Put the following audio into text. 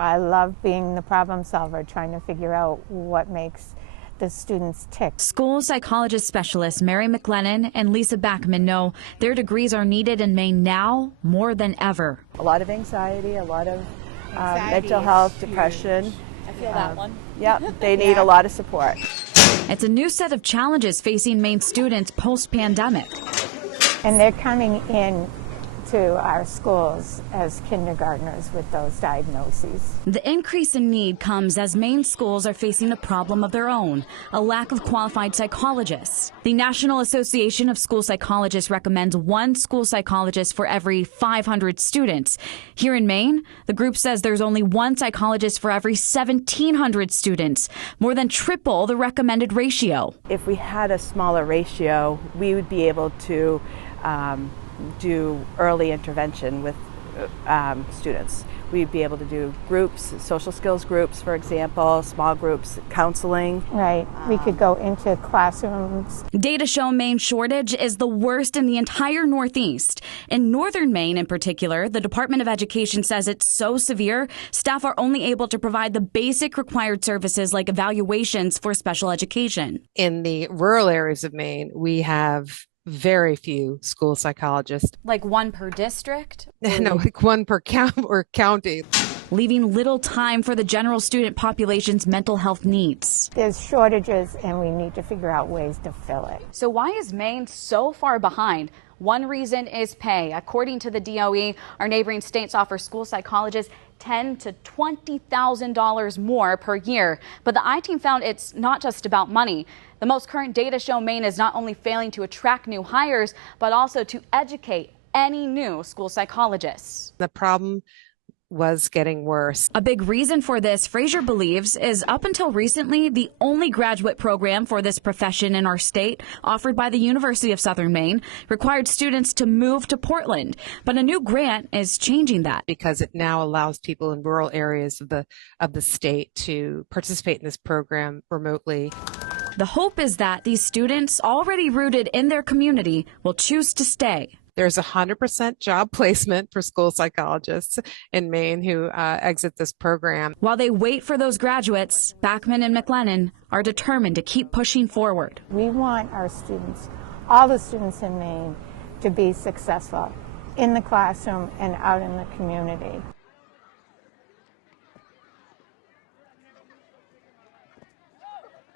I love being the problem solver, trying to figure out what makes the students tick. School psychologist specialists Mary McLennan and Lisa Backman know their degrees are needed in Maine now more than ever. A lot of anxiety, a lot of mental health, depression. I feel that one. Yeah, they need a lot of support. It's a new set of challenges facing Maine students post-pandemic. And they're coming in to our schools as kindergartners with those diagnoses. The increase in need comes as Maine schools are facing a problem of their own, a lack of qualified psychologists. The National Association of School Psychologists recommends one school psychologist for every 500 students. Here in Maine, the group says there's only one psychologist for every 1,700 students, more than triple the recommended ratio. If we had a smaller ratio, we would be able to do early intervention with students. We'd be able to do groups, social skills groups, for example, small groups, counseling. Right. We could go into classrooms. Data show Maine's shortage is the worst in the entire Northeast. In northern Maine in particular, the Department of Education says it's so severe, staff are only able to provide the basic required services like evaluations for special education. In the rural areas of Maine, we have very few school psychologists. Like one per district? No, like one per county. Leaving little time for the general student population's mental health needs. There's shortages and we need to figure out ways to fill it. So why is Maine so far behind? One reason is pay. According to the DOE, our neighboring states offer school psychologists $10,000 to $20,000 more per year. But the I-Team found it's not just about money. The most current data show Maine is not only failing to attract new hires, but also to educate any new school psychologists. The problem was getting worse. A big reason for this, Fraser believes, is up until recently, the only graduate program for this profession in our state, offered by the University of Southern Maine, required students to move to Portland. But a new grant is changing that. Because it now allows people in rural areas of the state to participate in this program remotely. The hope is that these students, already rooted in their community, will choose to stay. There's 100% job placement for school psychologists in Maine who exit this program. While they wait for those graduates, Backman and McLennan are determined to keep pushing forward. We want our students, all the students in Maine, to be successful in the classroom and out in the community.